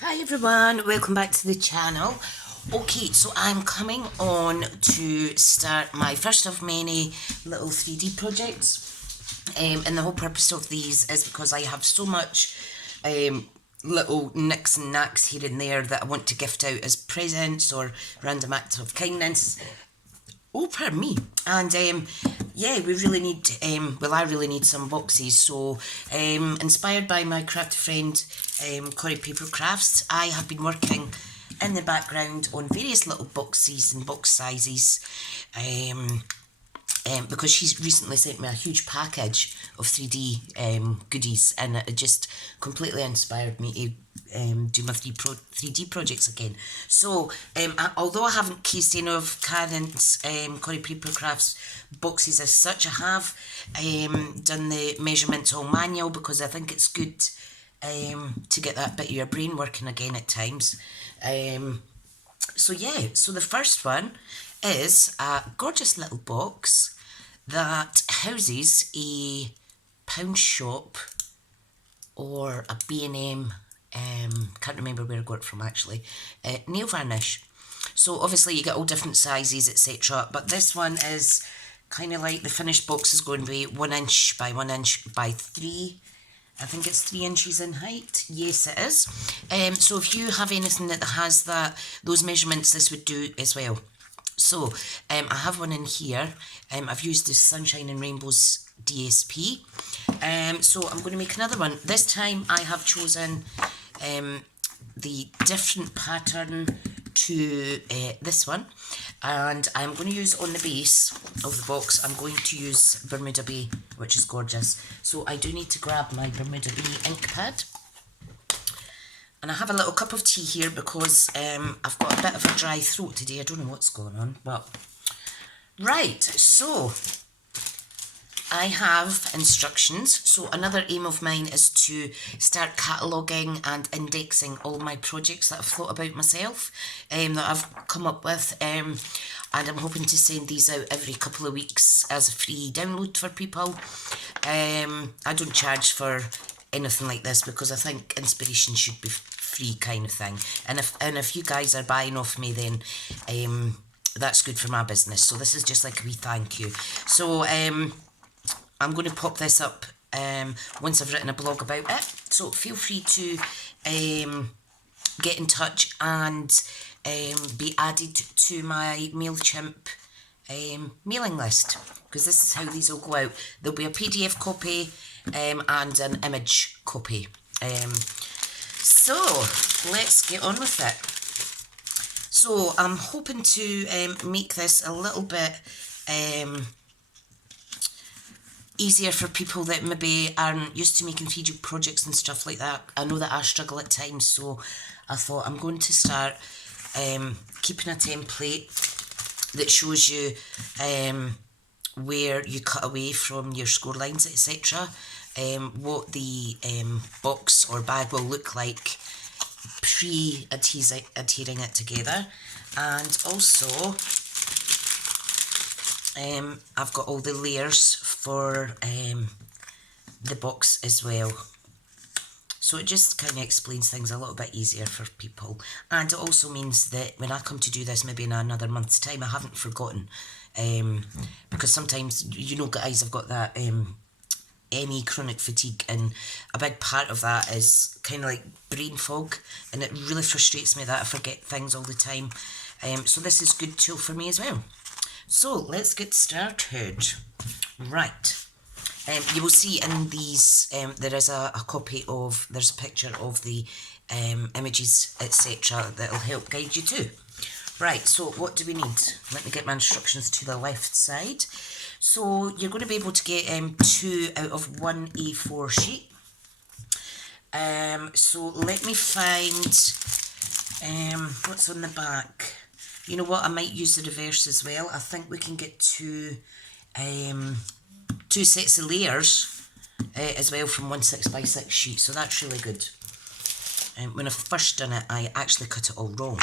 Hi everyone, welcome back to the channel. Okay, so I'm coming on to start my first of many little 3D projects. And the whole purpose of these is because I have so much little nicks and knacks here and there that I want to gift out as presents or random acts of kindness. Oh, pardon me. And yeah, we really need, I really need some boxes. So, inspired by my craft friend, Corey Paper Crafts, I have been working in the background on various little boxes and box sizes. Because she's recently sent me a huge package of 3D goodies, and it just completely inspired me to do my 3D projects again. So, although I haven't cased any of Karen's Corey Paper Crafts boxes as such, I have done the measurements all manual because I think it's good to get that bit of your brain working again at times. So the first one is a gorgeous little box that houses a pound shop or a B&M, can't remember where I got it from actually, nail varnish. So obviously you get all different sizes, etc. But this one is kind of like the finished box is going to be 1 inch by 1 inch by 3. I think it's 3 inches in height. Yes, it is. So if you have anything that has those measurements, this would do as well. So I have one in here. I've used the Sunshine and Rainbows DSP. So I'm going to make another one. This time I have chosen the different pattern to this one, and I'm going to use on the base of the box, I'm going to use Bermuda Bay, which is gorgeous. So I do need to grab my Bermuda Bay ink pad, and I have a little cup of tea here because I've got a bit of a dry throat today. I don't know what's going on, but right, so I have instructions. So another aim of mine is to start cataloguing and indexing all my projects that I've thought about myself, that I've come up with, and I'm hoping to send these out every couple of weeks as a free download for people. I don't charge for anything like this because I think inspiration should be free kind of thing. And if you guys are buying off me, then that's good for my business. So this is just like a wee thank you. So I'm going to pop this up once I've written a blog about it. So feel free to get in touch and be added to my MailChimp mailing list, because this is how these will go out. There'll be a PDF copy and an image copy. So let's get on with it. So I'm hoping to make this a little bit easier for people that maybe aren't used to making 3D projects and stuff like that. I know that I struggle at times, so I thought I'm going to start keeping a template that shows you where you cut away from your score lines, etc. What the box or bag will look like pre-adhering it together, and also I've got all the layers for the box as well. So it just kind of explains things a little bit easier for people. And it also means that when I come to do this maybe in another month's time, I haven't forgotten. Because sometimes, you know guys, I've got that ME chronic fatigue, and a big part of that is kind of like brain fog, and it really frustrates me that I forget things all the time. So this is a good tool for me as well. So let's get started. Right. You will see in these, there is a copy of, there's a picture of the images, etc. that will help guide you too. Right, so what do we need? Let me get my instructions to the left side. So you're going to be able to get 2 out of 1 A4 sheet. So let me find what's on the back. You know what, I might use the reverse as well. I think we can get two sets of layers as well from 1 6x6 sheet, so that's really good. When I first done it, I actually cut it all wrong.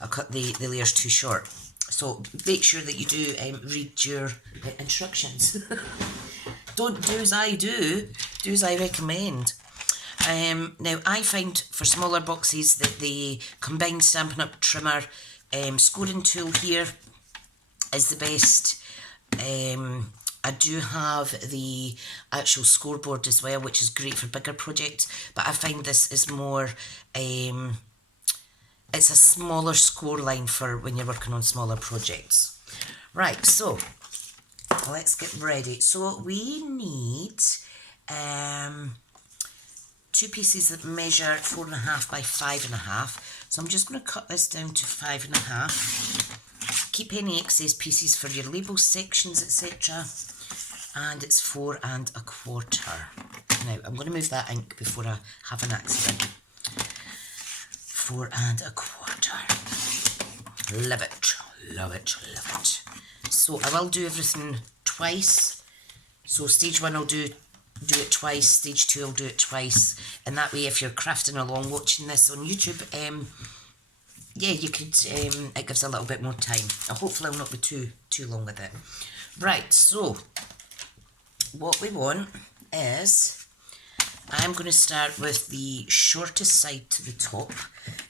I cut the layers too short. So make sure that you do read your instructions. Don't do as I do, do as I recommend. Now I find for smaller boxes that the combined Stampin' Up trimmer scoring tool here is the best. I do have the actual scoreboard as well, which is great for bigger projects, but I find this is more, it's a smaller score line for when you're working on smaller projects. Right, so let's get ready. So we need 2 pieces that measure 4.5 by 5.5. So I'm just going to cut this down to 5.5. Keep any excess pieces for your label sections, etc. And it's 4.25. Now I'm going to move that ink before I have an accident. 4.25. Love it, love it, love it. So I will do everything twice. So stage 1 I'll do it twice, stage 2 I'll do it twice, and that way if you're crafting along watching this on YouTube, yeah, you could, it gives a little bit more time. Hopefully I'll not be too long with it. Right, so what we want is, I'm going to start with the shortest side to the top.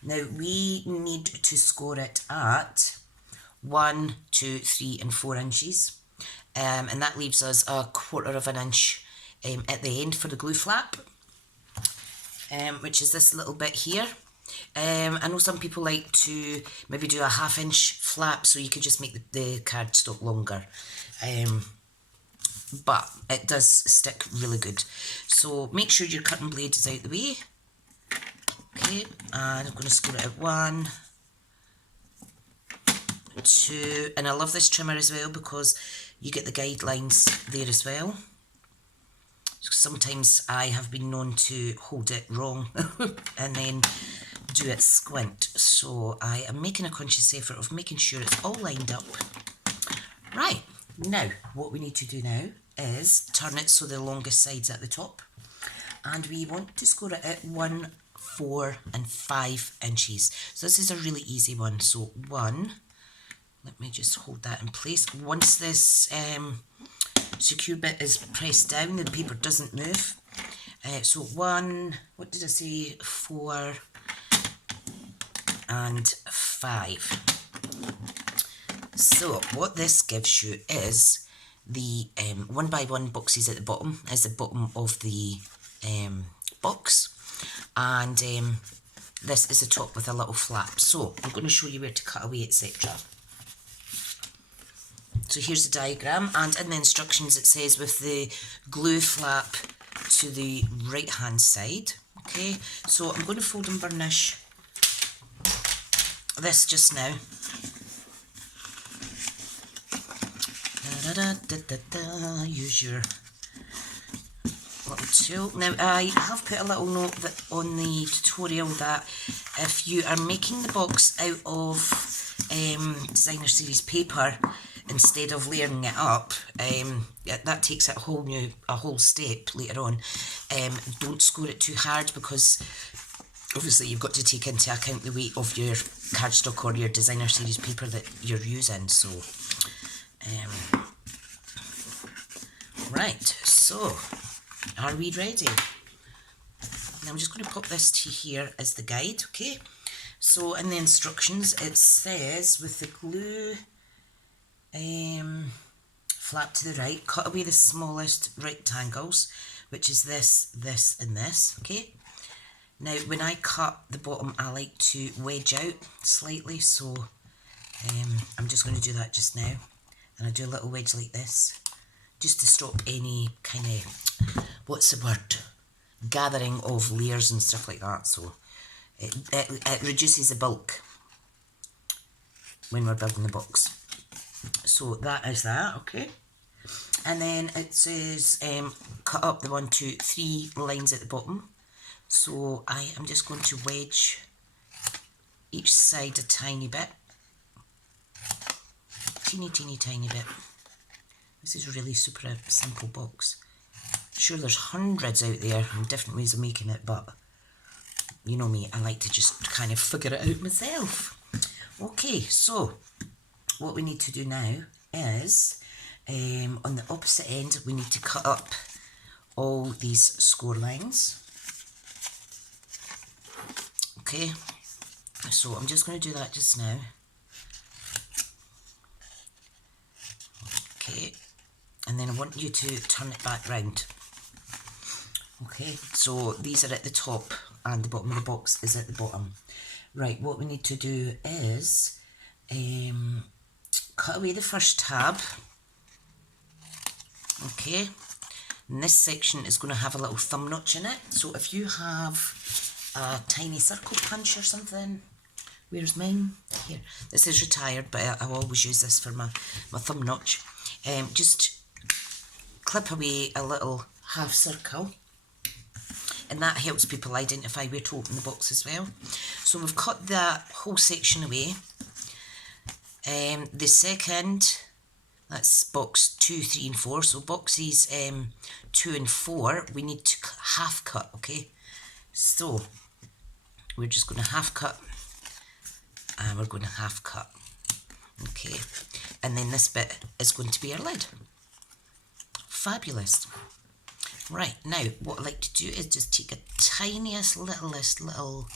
Now we need to score it at 1, 2, 3 and 4 inches, and that leaves us 1/4 inch at the end for the glue flap, which is this little bit here. I know some people like to maybe do a 1/2 inch flap, so you could just make the cardstock longer, but it does stick really good. So make sure your cutting blade is out the way. Okay, and I'm going to score it at 1, 2, and I love this trimmer as well because you get the guidelines there as well. Sometimes I have been known to hold it wrong and then do it squint, so I am making a conscious effort of making sure it's all lined up. Right, now what we need to do now is turn it so the longest side's at the top, and we want to score it at 1, 4 and 5 inches. So this is a really easy one. So 1, let me just hold that in place. Once this secure bit is pressed down, the paper doesn't move. So 1, what did I say, 4 and 5. So what this gives you is the 1 by 1 boxes at the bottom, is the bottom of the box, and this is the top with a little flap. So I'm going to show you where to cut away, etc. So here's the diagram, and in the instructions it says with the glue flap to the right hand side. Okay, so I'm going to fold and burnish this just now. Use your little tool. Now I have put a little note that on the tutorial that if you are making the box out of designer series paper instead of layering it up, that takes it a whole step later on. Don't score it too hard, because obviously you've got to take into account the weight of your cardstock or your designer series paper that you're using. So right, so are we ready? Now I'm just going to pop this to here as the guide. Okay, so in the instructions it says with the glue flap to the right, cut away the smallest rectangles, which is this, this and this. Okay, now when I cut the bottom I like to wedge out slightly, so I'm just going to do that just now, and I do a little wedge like this just to stop any kind of, what's the word, gathering of layers and stuff like that. So it reduces the bulk when we're building the box. So that is that. Okay, and then it says cut up the 1, 2, 3 lines at the bottom. So I am just going to wedge each side a tiny bit, teeny tiny bit. This is really super simple box. Sure, there's hundreds out there and different ways of making it, but you know me, I like to just kind of figure it out myself. Okay, so what we need to do now is on the opposite end we need to cut up all these score lines. okay? So I'm just going to do that just now. Okay, and then I want you to turn it back round. Okay, so these are at the top and the bottom of the box is at the bottom. Right, what we need to do is cut away the first tab. Okay, and this section is going to have a little thumb notch in it. So if you have a tiny circle punch or something, where's mine? Here. This is retired, but I always use this for my thumb notch. Just clip away a little half circle, and that helps people identify where to open the box as well. So we've cut that whole section away. The second, that's box 2, 3 and 4. So boxes 2 and 4 we need to half cut, okay? So we're just going to half cut, and we're going to half cut, okay? And then this bit is going to be our lid. Fabulous. Right, now what I like to do is just take a tiniest little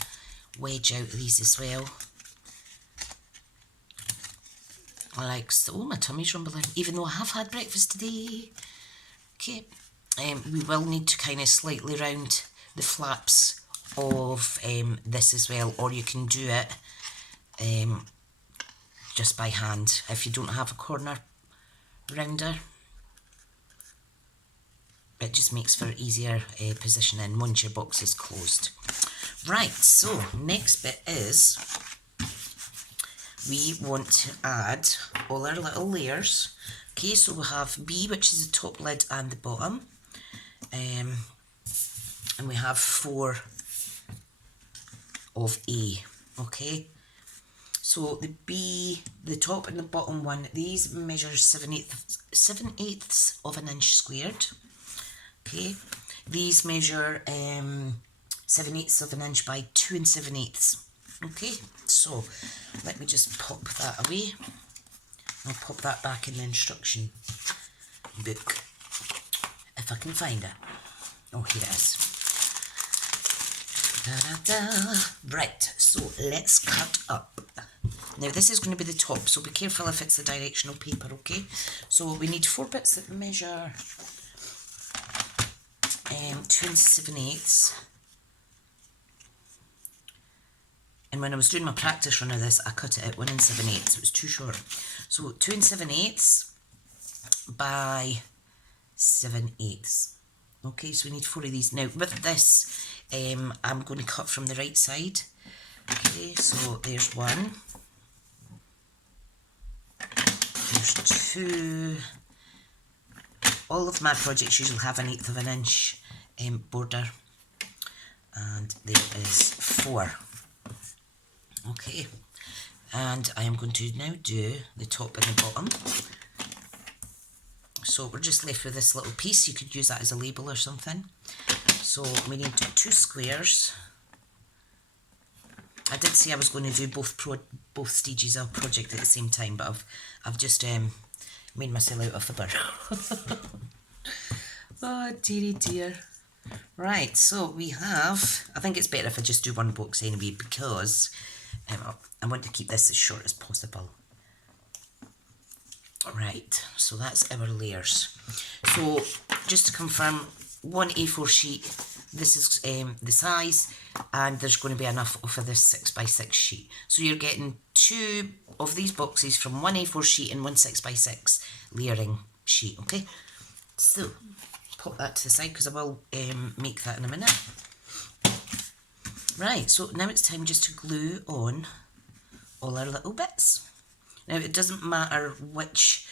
wedge out of these as well. Like so. Oh, my tummy's rumbling, even though I have had breakfast today. Okay, we will need to kind of slightly round the flaps of this as well, or you can do it just by hand if you don't have a corner rounder. It just makes for easier positioning once your box is closed. Right, so next bit is we want to add all our little layers. Okay, so we have B, which is the top lid and the bottom. And we have 4 of A, okay? So the B, the top and the bottom one, these measure 7/8 of an inch squared. Okay, these measure 7/8 of an inch by 2 7/8. Okay, so let me just pop that away. I'll pop that back in the instruction book if I can find it. Oh, here it is. Right, so let's cut up. Now this is going to be the top, so be careful if it's the directional paper, okay? So we need 4 bits that measure 2 7/8. And when I was doing my practice run of this, I cut it at 1 7/8, so it was too short. So 2 7/8 by 7/8. Okay, so we need 4 of these. Now with this, I'm going to cut from the right side. Okay, so there's 1. There's 2. All of my projects usually have 1/8 of an inch border. And there is 4. Okay, and I am going to now do the top and the bottom. So we're just left with this little piece. You could use that as a label or something. So we need 2 squares. I did say I was going to do both stages of project at the same time, but I've just made myself out of fibber. Oh dearie dear. Right, so we have, I think it's better if I just do one box anyway, because I want to keep this as short as possible. Right, so that's our layers. So just to confirm, 1 A4 sheet, this is the size, and there's going to be enough for this 6x6 sheet. So you're getting 2 of these boxes from 1 A4 sheet and 1 6x6 layering sheet, okay? So pop that to the side because I will make that in a minute. Right, so now it's time just to glue on all our little bits. Now it doesn't matter which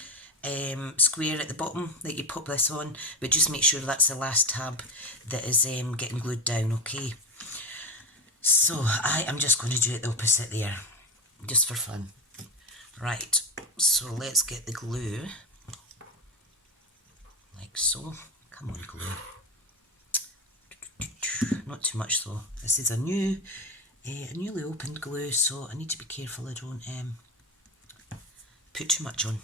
square at the bottom that you pop this on, but just make sure that's the last tab that is getting glued down, okay? So I am just going to do it the opposite there, just for fun. Right, so let's get the glue, like so. Come on, glue. Not too much though. This is a newly opened glue, so I need to be careful I don't put too much on.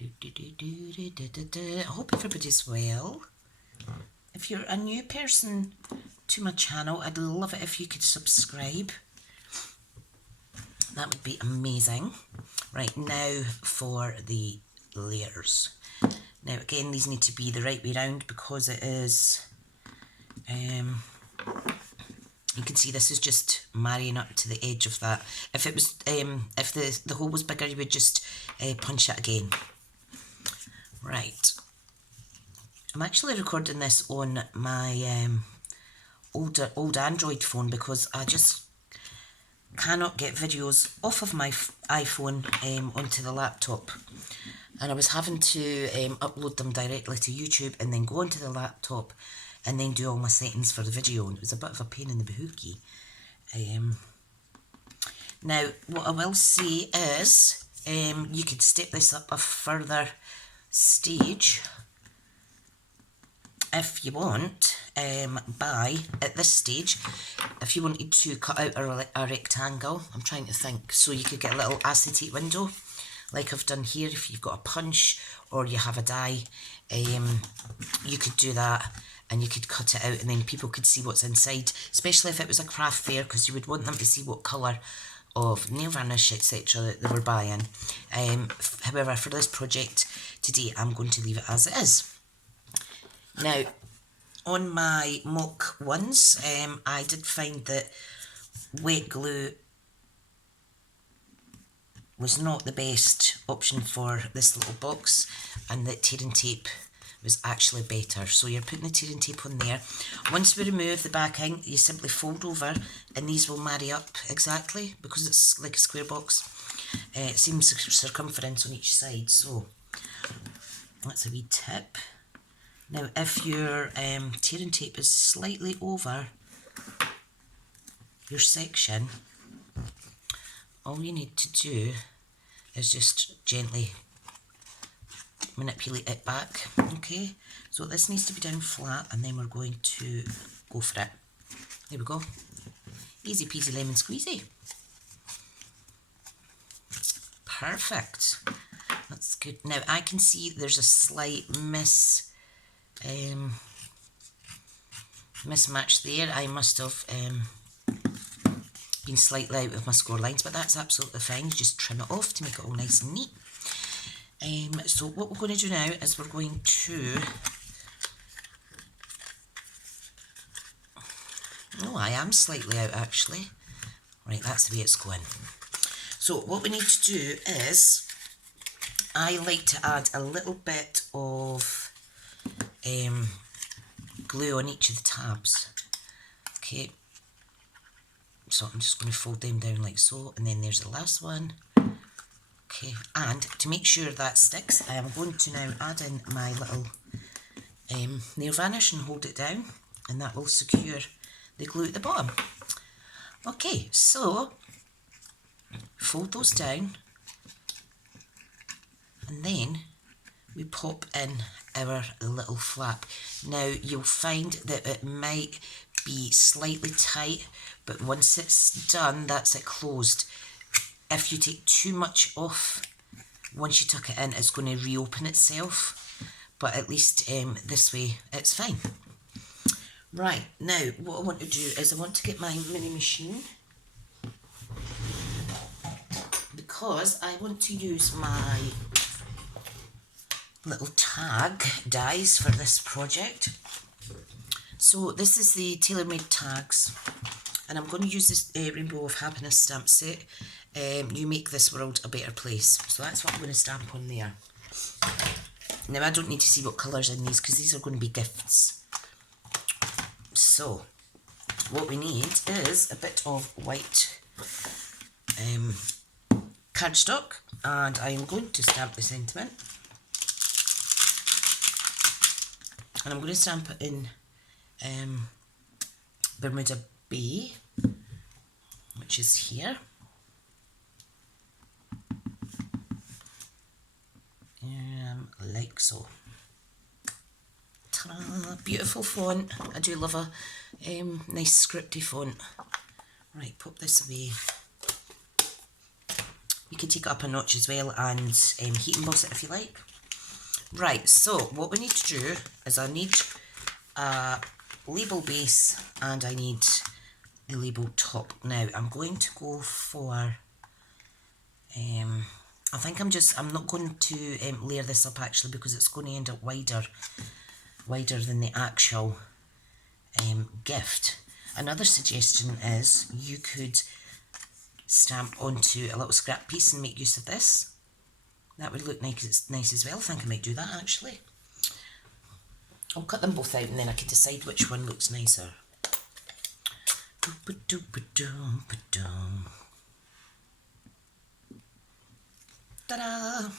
I hope everybody's well. If you're a new person to my channel. I'd love it if you could subscribe. That would be amazing. Right, now for the layers. Now again, these need to be the right way round because it is, you can see this is just marrying up to the edge of that. If it was, if the hole was bigger, you would just punch it again. Right. I'm actually recording this on my old Android phone because I just cannot get videos off of my iPhone onto the laptop. And I was having to upload them directly to YouTube and then go onto the laptop and then do all my settings for the video, and it was a bit of a pain in the bahookie. Now, what I will say is, you could step this up a further stage if you want, by, at this stage, if you wanted to cut out a rectangle, I'm trying to think, so you could get a little acetate window, like I've done here. If you've got a punch or you have a die, you could do that and you could cut it out and then people could see what's inside, especially if it was a craft fair, because you would want them to see what colour of nail varnish, etc. that they were buying. However, for this project today, I'm going to leave it as it is. Now, on my mock ones, I did find that wet glue was not the best option for this little box, and that tearing tape was actually better. So you're putting the tearing tape on there. Once we remove the backing, you simply fold over and these will marry up exactly because it's like a square box. Same circumference on each side, so that's a wee tip. Now if your tearing tape is slightly over your section, all you need to do is just gently manipulate it back. Okay, so this needs to be down flat and then we're going to go for it. There we go. Easy peasy lemon squeezy. Perfect. That's good. Now I can see there's a slight mismatch there. I must have been slightly out of my score lines, but that's absolutely fine. Just trim it off to make it all nice and neat. So what we're going to do now is we're going to, no, I am slightly out actually. Right, that's the way it's going. So what we need to do is, I like to add a little bit of glue on each of the tabs. Okay, so I'm just going to fold them down like so, and then there's the last one. Okay, and to make sure that sticks, I am going to now add in my little nail varnish and hold it down, and that will secure the glue at the bottom. Okay, so fold those down, and then we pop in our little flap. Now you'll find that it might be slightly tight, but once it's done, that's it closed. If you take too much off, once you tuck it in, it's going to reopen itself, but at least this way it's fine. Right, now what I want to do is I want to get my mini machine, because I want to use my little tag dies for this project. So this is the tailor-made tags, and I'm going to use this Rainbow of Happiness stamp set. You make this world a better place. So that's what I'm going to stamp on there. Now I don't need to see what colours in these because these are going to be gifts. So what we need is a bit of white cardstock, and I am going to stamp the sentiment. And I'm going to stamp it in Bermuda Bay, which is here. Like so. Ta-da! Beautiful font. I do love a nice scripty font. Right, pop this away. You can take it up a notch as well and heat emboss it if you like. Right, so what we need to do is I need a label base and I need the label top. Now I'm going to go for, I think I'm not going to layer this up actually, because it's going to end up wider than the actual gift. Another suggestion is you could stamp onto a little scrap piece and make use of this. That would look nice as well. I think I might do that actually. I'll cut them both out and then I can decide which one looks nicer. Ta-da!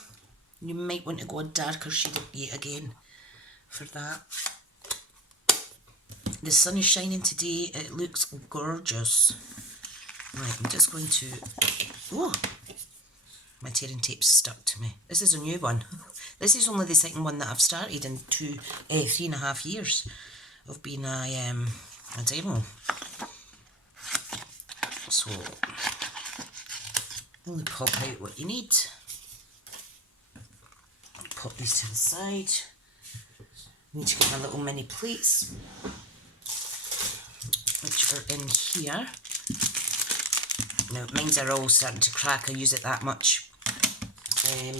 You might want to go a darker shade of yet again for that. The sun is shining today, it looks gorgeous. Right, I'm just going to, oh, my tearing tape's stuck to me. This is a new one. This is only the second one that I've started in 3.5 years of being a demo. So, only pop out what you need. Pop these to the side. Need to get my little mini plates, which are in here. Now, mine's are all starting to crack. I use it that much,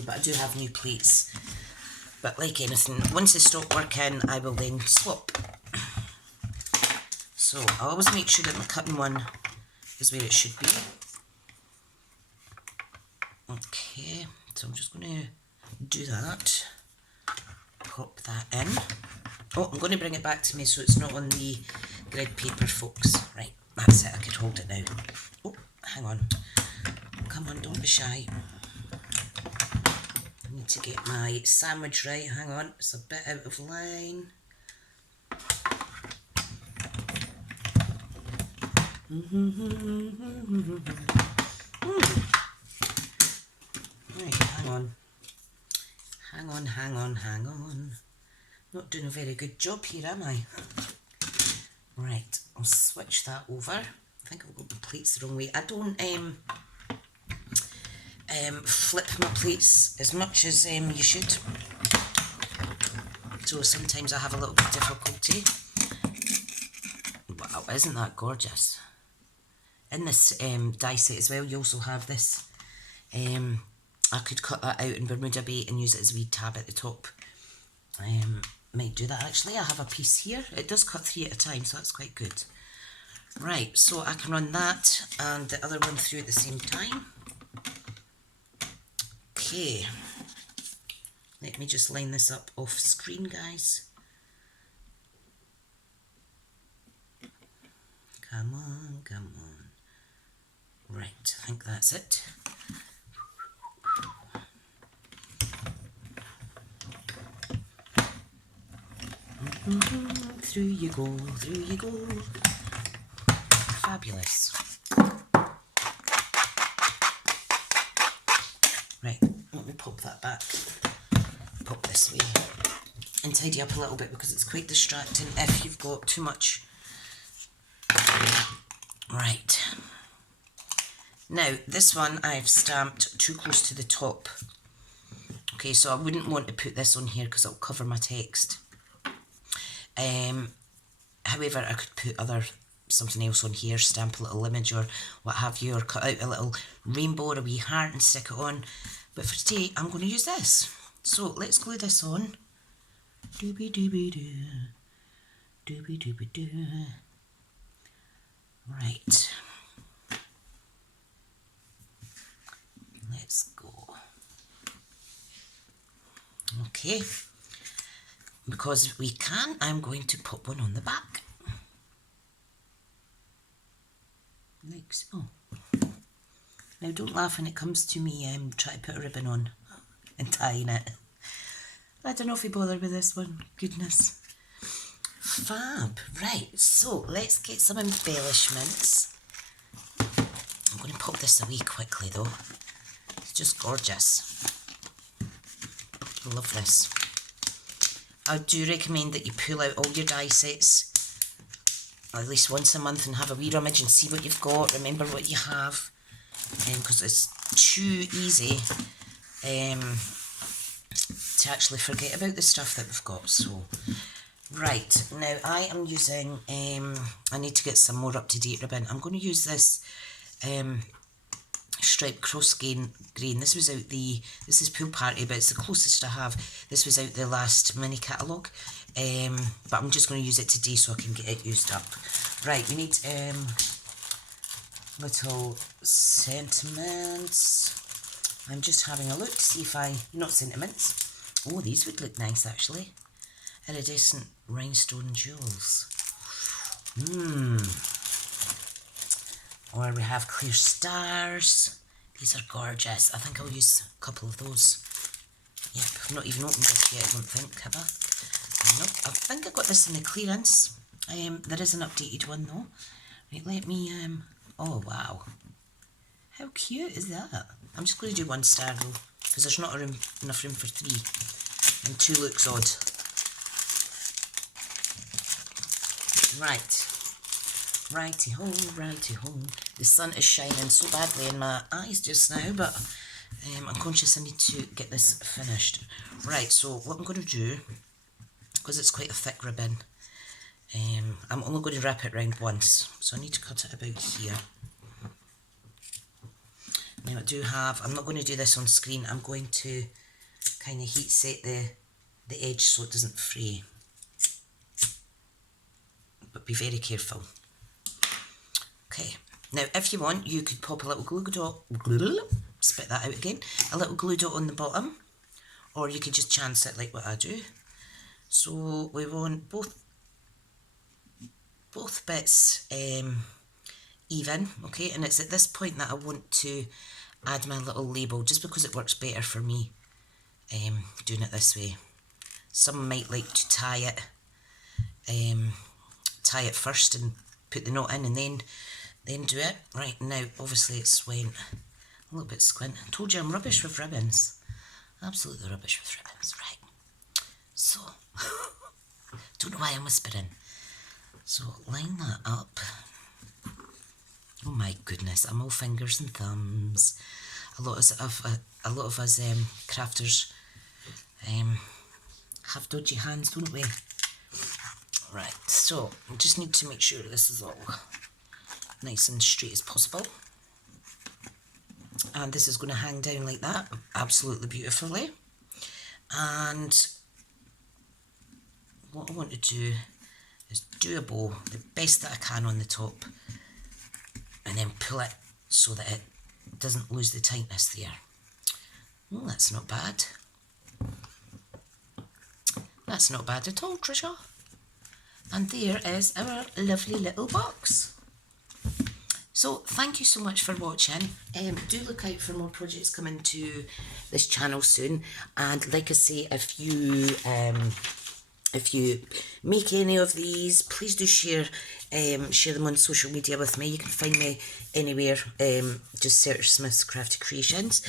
but I do have new plates. But like anything, once they stop working, I will then swap. So I always make sure that my cutting one is where it should be. Okay, so I'm just going to do that. Pop that in. Oh, I'm going to bring it back to me so it's not on the grid paper, folks. Right, that's it. I could hold it now. Oh, hang on. Come on, don't be shy. I need to get my sandwich right. Hang on, it's a bit out of line. Right, hang on. Hang on. Not doing a very good job here, am I? Right, I'll switch that over. I think I've got the plates the wrong way. I don't flip my plates as much as you should. So sometimes I have a little bit of difficulty. Wow, isn't that gorgeous? In this die set as well, you also have this. I could cut that out in Bermuda bait and use it as a wee tab at the top. Might do that actually. I have a piece here. It does cut 3 at a time, so that's quite good. Right, so I can run that and the other one through at the same time. Okay. Let me just line this up off screen, guys. Come on, come on. Right, I think that's it. Through you go, through you go. Fabulous. Right, let me pop that back. Pop this way. And tidy up a little bit because it's quite distracting if you've got too much. Right. Now, this one I've stamped too close to the top. Okay, so I wouldn't want to put this on here because it'll cover my text. However, I could put something else on here, stamp a little image or what have you, or cut out a little rainbow or a wee heart and stick it on. But for today, I'm going to use this. So let's glue this on. Doobie doobie doo. Doobie doobie doo. Right. Let's go. Okay. Because we can, I'm going to put one on the back. Like so. Now don't laugh when it comes to me trying to put a ribbon on and tying it. I don't know if we bother with this one. Goodness. Fab. Right, so let's get some embellishments. I'm going to pop this away quickly though. It's just gorgeous. I love this. I do recommend that you pull out all your die sets at least once a month and have a wee rummage and see what you've got, remember what you have, because it's too easy to actually forget about the stuff that we've got. So Right, now I am using, I need to get some more up-to-date ribbon. I'm going to use this striped cross grain. This was out this is Pool Party, but it's the closest I have. This was out the last mini catalogue, but I'm just going to use it today so I can get it used up. Right, we need little sentiments. I'm just having a look to see if not sentiments. Oh, these would look nice actually. Iridescent rhinestone jewels. Or we have clear stars. These are gorgeous. I think I'll use a couple of those. Yep, I've not even opened this yet, I don't think, have I? Nope, I think I got this in the clearance. There is an updated one though. Right, let me, oh wow. How cute is that? I'm just going to do 1 star though, because there's not enough room for 3. And 2 looks odd. Right. Righty-ho, righty-ho. The sun is shining so badly in my eyes just now, but I'm conscious I need to get this finished. Right, so what I'm going to do, because it's quite a thick ribbon, I'm only going to wrap it round once, so I need to cut it about here. Now I do have, I'm not going to do this on screen, I'm going to kind of heat set the edge so it doesn't fray. But be very careful. Okay, now if you want, you could pop a little glue dot, spit that out again, a little glue dot on the bottom, or you could just chance it like what I do. So we want both bits even, okay, and it's at this point that I want to add my little label, just because it works better for me doing it this way. Some might like to tie it first and put the knot in and then do it. Right, now obviously it's went a little bit squint. I told you I'm rubbish with ribbons. Absolutely rubbish with ribbons. Right, so don't know why I'm whispering. So line that up. Oh my goodness, I'm all fingers and thumbs. A lot of us crafters have dodgy hands, don't we? Right, so I just need to make sure this is all nice and straight as possible. And this is going to hang down like that, absolutely beautifully. And what I want to do is do a bow, the best that I can on the top, and then pull it so that it doesn't lose the tightness there. Oh, that's not bad. That's not bad at all, Tricia. And there is our lovely little box. So thank you so much for watching. Do look out for more projects coming to this channel soon. And like I say, if you make any of these, please do share them on social media with me. You can find me anywhere. Just search Smith's Crafty Creations.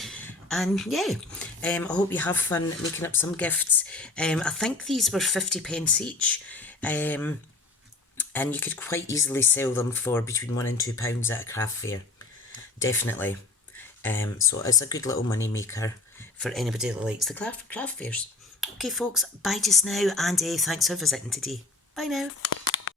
And yeah, I hope you have fun making up some gifts. I think these were 50p each. And you could quite easily sell them for between £1 and £2 at a craft fair. Definitely. So it's a good little money maker for anybody that likes the craft fairs. Okay folks, bye just now, and thanks for visiting today. Bye now.